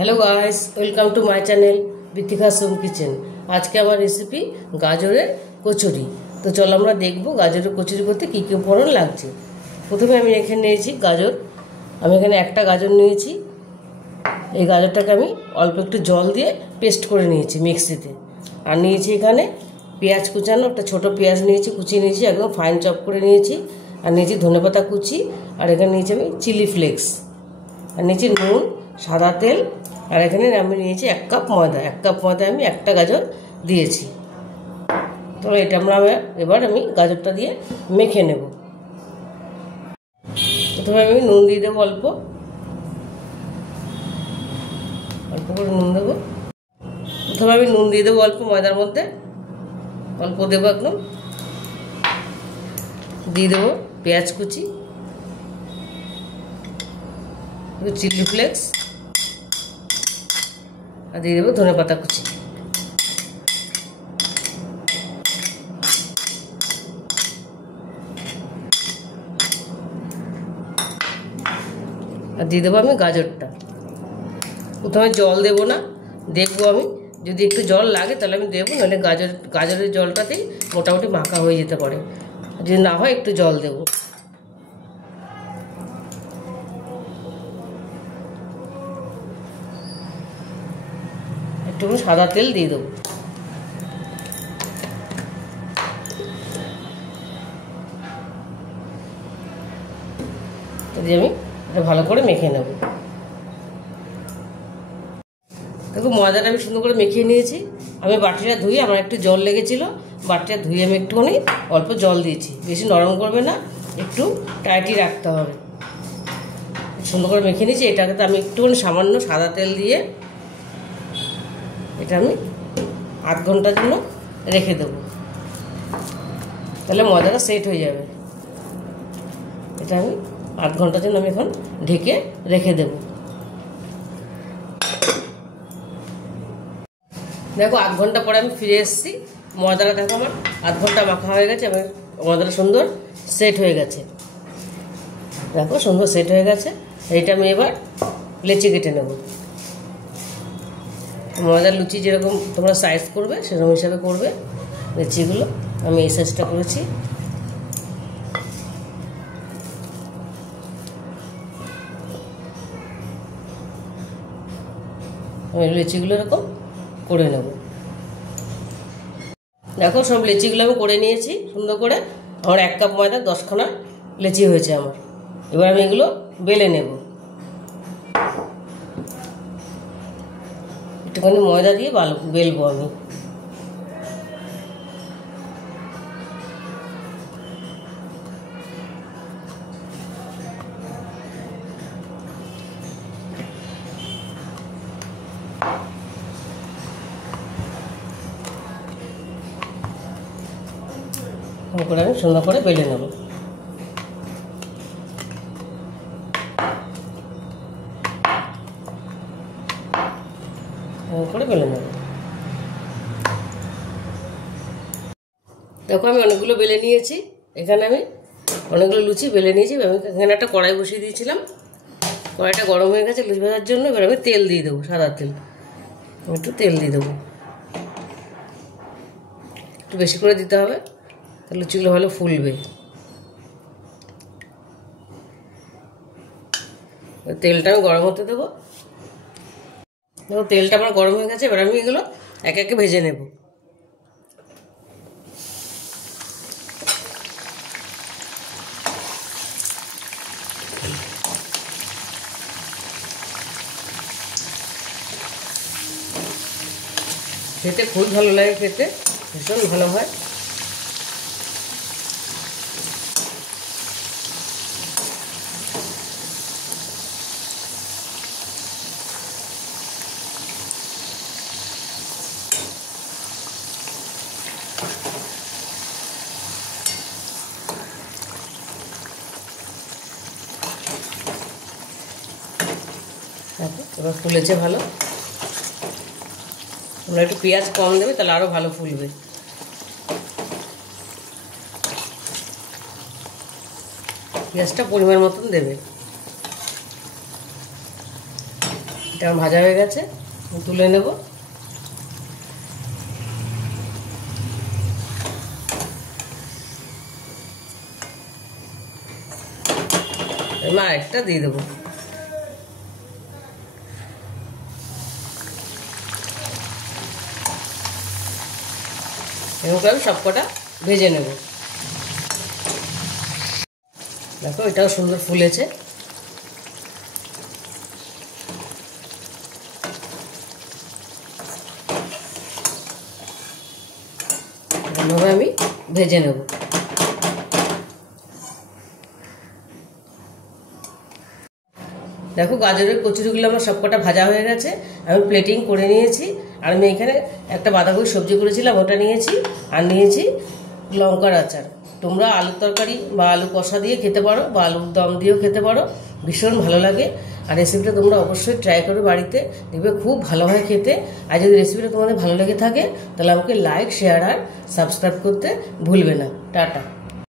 Hello guys, welcome to my channel Bithika Som kitchen. আজকে আমার recipe গাজরের কচুরি। তো চলো আমরা দেখব গাজরের কচুরি করতে কী কী উপকরণ লাগছে। প্রথমে আমি এখানে নিয়েছি গাজর। আমি এখানে একটা গাজর নিয়েছি। এই গাজরটাকে আমি অল্প একটু জল দিয়ে পেস্ট করে নিয়েছি মিক্সিতে। আর নিয়েছি এখানে পেঁয়াজ কুচানো, একটা ছোটো পেঁয়াজ নিয়েছি, কুচিয়ে নিয়েছি, একদম ফাইন চপ করে নিয়েছি। আর নিয়েছি ধনেপাতা কুচি। আর এখানে নিয়েছি আমি চিলি ফ্লেক্স। আর নিয়েছি নুন, সাদা তেল। আর এখানে আমি নিয়েছি 1 কাপ ময়দা। 1 কাপ ময়দা আমি একটা গাজর দিয়েছি। তো এটা এবার আমি গাজরটা দিয়ে মেখে নেব। প্রথমে আমি নুন দিয়ে দেবো, অল্প অল্প করে নুন দেবো। প্রথমে আমি নুন দিয়ে দেবো অল্প ময়দার মধ্যে, অল্প দেবো একদম। দিয়ে দেবো পেঁয়াজ কুচি, চিলি ফ্লেক্স, আর দিয়ে দেবো ধনেপাতা কুচি। আর দিয়ে দেবো আমি গাজরটা। প্রথমে জল দেবো না, দেখবো আমি যদি একটু জল লাগে তাহলে আমি দেবো, নাহলে গাজরের জলটাতেই মোটামুটি মাখা হয়ে যেতে পারে। যদি না হয় একটু জল দেবো। একটু সাদা তেল দিয়ে দেবো। দিয়ে আমি এটা ভালো করে মেখে নেব। দেখো ময়দাটা আমি সুন্দর করে মেখে নিয়েছি। আমি বাটিটা ধুয়ে, আমার একটু জল লেগেছিলো, বাটিটা ধুয়ে আমি একটুখানি অল্প জল দিয়েছি। বেশি নরম করবে না, একটু টাইটই রাখতে হবে। সুন্দর করে মেখে নিয়েছি। এটাকে তো আমি একটুখানি সামান্য সাদা তেল দিয়ে এটা আমি 8 ঘন্টার জন্য রেখে দেবো, তাহলে ময়দাটা সেট হয়ে যাবে। এটা আমি 8 ঘন্টার জন্য আমি এখন ঢেকে রেখে দেব। দেখো 8 ঘন্টা পরে আমি ফিরে এসেছি। ময়দাটা দেখো আমার 8 ঘন্টা মাখা হয়ে গেছে। আমার ময়দাটা সুন্দর সেট হয়ে গেছে। দেখো সুন্দর সেট হয়ে গেছে। এইটা আমি এবার লেচি কেটে নেব। ময়দার লুচি যেরকম তোমরা সাইজ করবে সেরকম হিসাবে করবে লেচিগুলো। আমি এই সাইজটা করেছি। আমি লেচিগুলো এরকম করে নেব। দেখো সব লেচিগুলো আমি করে নিয়েছি সুন্দর করে। আমার 1 কাপ ময়দা 10খানা লেচি হয়েছে আমার। এবার আমি এগুলো বেলে নেব। একটুখানি ময়দা দিয়ে বেলবো আমি। করে আমি সুন্দর করে বেলে নেব। করে বেলে নেব। দেখো আমি অনেকগুলো বেলে নিয়েছি। এখানে আমি অনেকগুলো লুচি বেলে নিয়েছি। আমি এখানে একটা কড়াই বসিয়ে দিয়েছিলাম। কড়াইটা গরম হয়ে গেছে লুচি ভাজার জন্য। এবার আমি তেল দিয়ে দেবো, সাদা তেল। একটু তেল দিয়ে দেবো, একটু বেশি করে দিতে হবে, তাহলে লুচিগুলো ভালো ফুলবে। তেলটা আমি গরম হতে দেবো। দেখো তেলটা আমার গরম হয়ে গেছে। এবার আমি এগুলো একে একে ভেজে নেব। খেতে খুব ভালো লাগে, খেতে ভীষণ ভালো হয়। এবার ফুলেছে ভালো। তোমরা একটু পেঁয়াজ কম দেবে, তাহলে আরও ভালো ফুলবে। পেঁয়াজটা পরিমাণ মতন দেবে। এটা ভাজা হয়ে গেছে, তুলে নেব। এবার আরেকটা দিয়ে দেবো। এরকম আমি সবকটা ভেজে নেব। দেখো এটাও সুন্দর ফুলেছে। এভাবে আমি ভেজে নেব। দেখো গাজরের কচুরিগুলো আমার সবকটা ভাজা হয়ে গেছে, আমি প্লেটিং করে নিয়েছি। আর আমি এখানে একটা বাঁধাকপি সবজি করেছিলাম, ওটা নিয়েছি। আর নিয়েছি লঙ্কার আচার। তোমরা আলুর তরকারি বা আলু কষা দিয়ে খেতে পারো, বা আলুর দম দিয়েও খেতে পারো, ভীষণ ভালো লাগে। আর রেসিপিটা তোমরা অবশ্যই ট্রাই করো বাড়িতে, দেখবে খুব ভালো হয় খেতে। আর যদি রেসিপিটা তোমাদের ভালো লেগে থাকে তাহলে আমাকে লাইক, শেয়ার আর সাবস্ক্রাইব করতে ভুলবে না। টাটা।